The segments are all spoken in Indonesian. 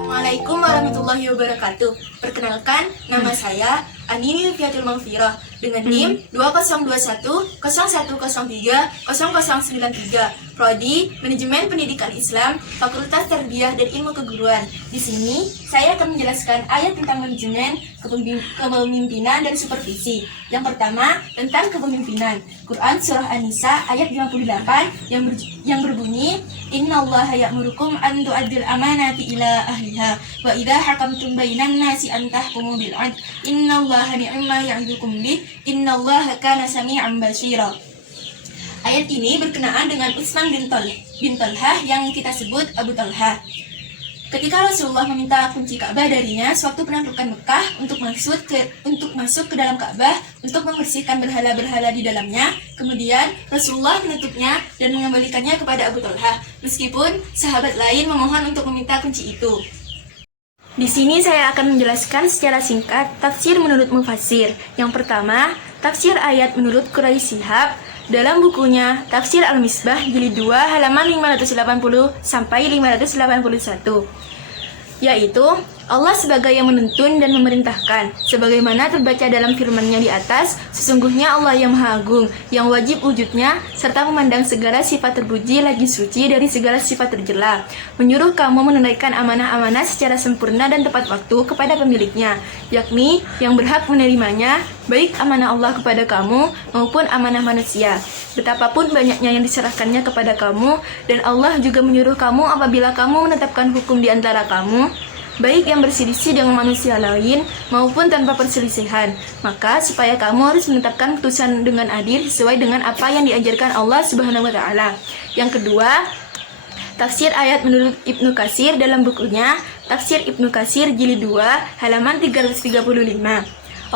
Assalamualaikum warahmatullahi wabarakatuh. Perkenalkan, nama saya Andini Fiatul Mangfirah dengan NIM 202101030093, Prodi Manajemen Pendidikan Islam, Fakultas Tarbiyah dan Ilmu Keguruan. Di sini saya akan menjelaskan ayat tentang manajemen, kepemimpinan dan supervisi. Yang pertama, tentang kepemimpinan. Quran Surah An-Nisa ayat 58 yang berbunyi, Innallaha ya'murukum an tu'addil amanati ila ahliha wa idza hakamtum bainan nasi an tahkumu bil 'adl innallaha ni'ma ya'idukum bih innallaha kana sami'an basira. Ayat ini berkenaan dengan Utsman bin Talhah yang kita sebut Abu Talhah. Ketika Rasulullah meminta kunci Ka'bah darinya sewaktu penaklukan Mekah untuk masuk ke dalam Ka'bah untuk membersihkan berhala-berhala di dalamnya, kemudian Rasulullah menutupnya dan mengembalikannya kepada Abu Talhah, meskipun sahabat lain memohon untuk meminta kunci itu. Di sini saya akan menjelaskan secara singkat tafsir menurut mufassir. Yang pertama, tafsir ayat menurut Quraisy Shihab dalam bukunya Tafsir Al-Misbah jilid 2 halaman 580 sampai 581, yaitu Allah sebagai yang menuntun dan memerintahkan, sebagaimana terbaca dalam firman-Nya di atas, sesungguhnya Allah yang Maha Agung, yang wajib wujudnya, serta memandang segala sifat terpuji lagi suci dari segala sifat tercela, menyuruh kamu menunaikan amanah-amanah secara sempurna dan tepat waktu kepada pemiliknya, yakni yang berhak menerimanya, baik amanah Allah kepada kamu maupun amanah manusia. Betapapun banyaknya yang diserahkannya kepada kamu, dan Allah juga menyuruh kamu apabila kamu menetapkan hukum di antara kamu, baik yang berselisih dengan manusia lain maupun tanpa perselisihan, maka supaya kamu harus menetapkan putusan dengan adil sesuai dengan apa yang diajarkan Allah Subhanahu wa taala. Yang kedua, tafsir ayat menurut Ibnu Katsir dalam bukunya Tafsir Ibnu Katsir jilid 2 halaman 335.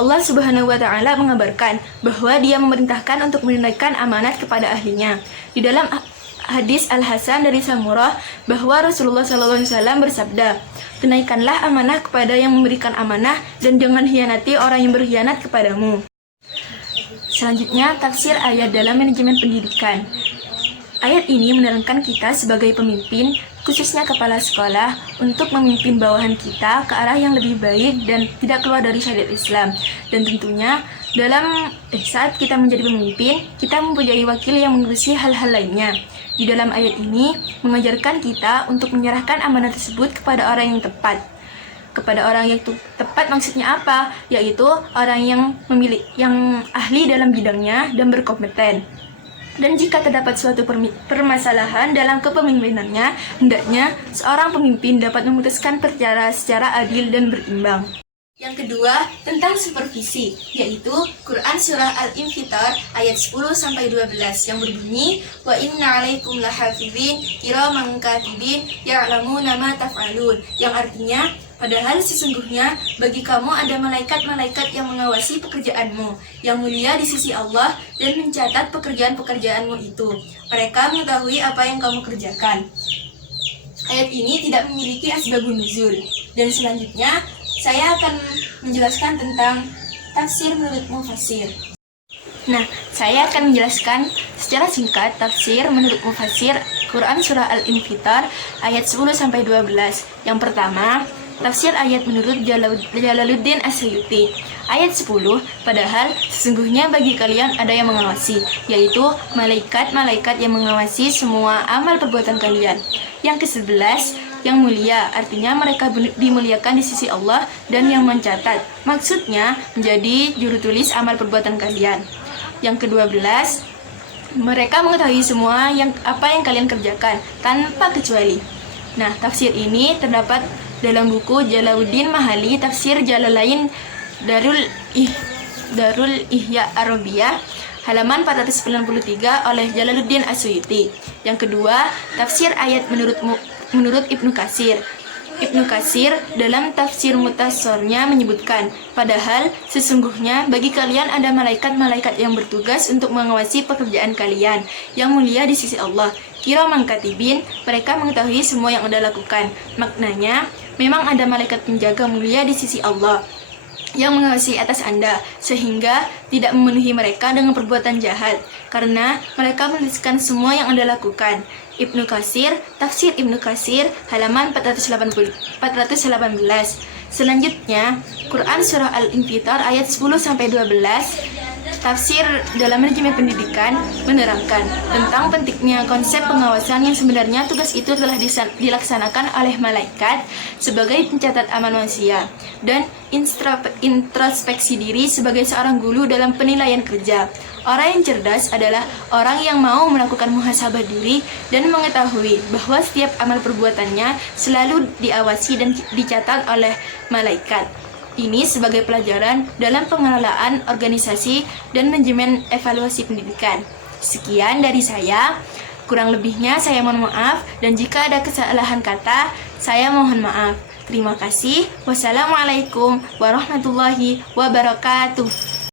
Allah Subhanahu wa taala mengabarkan bahwa Dia memerintahkan untuk menunaikan amanat kepada ahlinya. Di dalam hadis Al-Hasan dari Samurah bahwa Rasulullah SAW bersabda, tunaikanlah amanah kepada yang memberikan amanah dan jangan hianati orang yang berkhianat kepadamu. Selanjutnya, tafsir ayat dalam manajemen pendidikan. Ayat ini menerangkan kita sebagai pemimpin, khususnya kepala sekolah, untuk memimpin bawahan kita ke arah yang lebih baik dan tidak keluar dari syariat Islam. Dan tentunya saat kita menjadi pemimpin, kita mempunyai wakil yang mengurusi hal-hal lainnya. Di dalam ayat ini mengajarkan kita untuk menyerahkan amanah tersebut kepada orang yang tepat. Kepada orang yang tepat maksudnya apa? Yaitu orang yang ahli dalam bidangnya dan berkompeten. Dan jika terdapat suatu permasalahan dalam kepemimpinannya, hendaknya seorang pemimpin dapat memutuskan perkara secara adil dan berimbang. Yang kedua, tentang supervisi, yaitu Quran Surah Al-Infitar ayat 10-12 yang berbunyi, Wa inna alaikum lahafidhin kiraman katibin ya'lamuna ma taf'alun, yang artinya, padahal sesungguhnya bagi kamu ada malaikat-malaikat yang mengawasi pekerjaanmu, yang mulia di sisi Allah dan mencatat pekerjaan-pekerjaanmu itu. Mereka mengetahui apa yang kamu kerjakan. Ayat ini tidak memiliki asbabun nuzul. Dan selanjutnya, saya akan menjelaskan tentang tafsir menurut mufassir. Nah, saya akan menjelaskan secara singkat tafsir menurut mufassir Quran Surah Al-Infitar ayat 10-12. Yang pertama, tafsir ayat menurut Jalaluddin As-Suyuti. Ayat 10, padahal sesungguhnya bagi kalian ada yang mengawasi, yaitu malaikat-malaikat yang mengawasi semua amal perbuatan kalian. Yang ke-11, yang mulia, artinya mereka dimuliakan di sisi Allah dan yang mencatat, maksudnya menjadi juru tulis amal perbuatan kalian. Yang ke-12, mereka mengetahui semua apa yang kalian kerjakan tanpa kecuali. Nah, tafsir ini terdapat dalam buku Jalaluddin Mahali Tafsir Jalalain Darul Ihya Arabiyah halaman 493 oleh Jalaluddin As-Suyuti. Yang kedua, tafsir ayat menurut Ibnu Katsir. Ibnu Katsir dalam tafsir Mutassornya menyebutkan, padahal sesungguhnya bagi kalian ada malaikat-malaikat yang bertugas untuk mengawasi pekerjaan kalian yang mulia di sisi Allah. Kiraman katibin, mereka mengetahui semua yang Anda lakukan. Maknanya, memang ada malaikat penjaga mulia di sisi Allah yang mengawasi atas Anda, sehingga tidak memenuhi mereka dengan perbuatan jahat, karena mereka menuliskan semua yang Anda lakukan. Ibnu Katsir, Tafsir Ibnu Katsir, halaman 418. Selanjutnya, Quran Surah Al-Infitar ayat 10-12, Tafsir dalam manajemen pendidikan menerangkan tentang pentingnya konsep pengawasan yang sebenarnya tugas itu telah dilaksanakan oleh malaikat sebagai pencatat amal manusia dan introspeksi diri sebagai seorang guru dalam penilaian kerja. Orang yang cerdas adalah orang yang mau melakukan muhasabah diri dan mengetahui bahwa setiap amal perbuatannya selalu diawasi dan dicatat oleh malaikat. Ini sebagai pelajaran dalam pengelolaan organisasi dan manajemen evaluasi pendidikan. Sekian dari saya. Kurang lebihnya saya mohon maaf, dan jika ada kesalahan kata, saya mohon maaf. Terima kasih. Wassalamualaikum warahmatullahi wabarakatuh.